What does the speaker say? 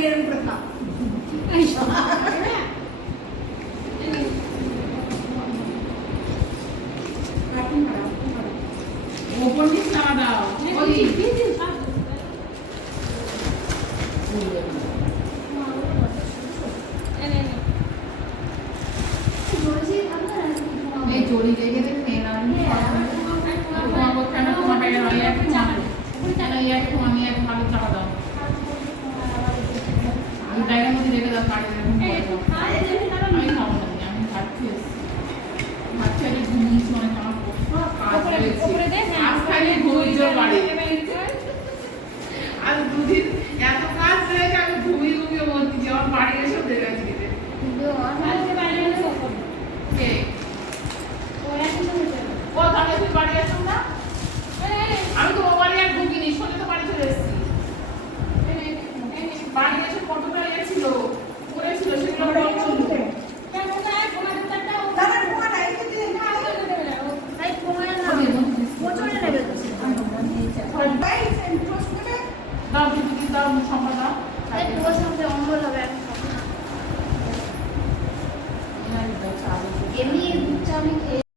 এরকম করে খা ওপর নিচ না দাও ওই এই জড়ি রেখে দে খেয়ে নাও তোমার কেন তোমার বাইরে রয়ে একটু কেন একটু আমি এক ভালো চাপা দাও আমি ব্যাগের মধ্যে রেখে দাও কাটে আমি খাবো না আমি ভাত খেয়েছি ভাত খেয়ে ঘুমিয়েছি অনেক আমার কাজ হয়েছে আজ খাইলে ঘুমিয়ে বাড়ি আর দুদিন এত কাজ হয়েছে আমি ঘুমিয়ে ঘুমিয়ে বলছি আমার বাড়ি এসে দেবে আজকে কে ও তাহলে তুই বাড়ি আসুন না আমি তো ও বাড়ি আর ঢুকিনি সোজা তো বাড়ি চলে এসেছি বাড়ি এসে কতটা ইয়ে ছিল করেছিল সেগুলো বলছিল দাও দিদি দাও সম্পা দাও এমনি দুধ চা আমি খেয়ে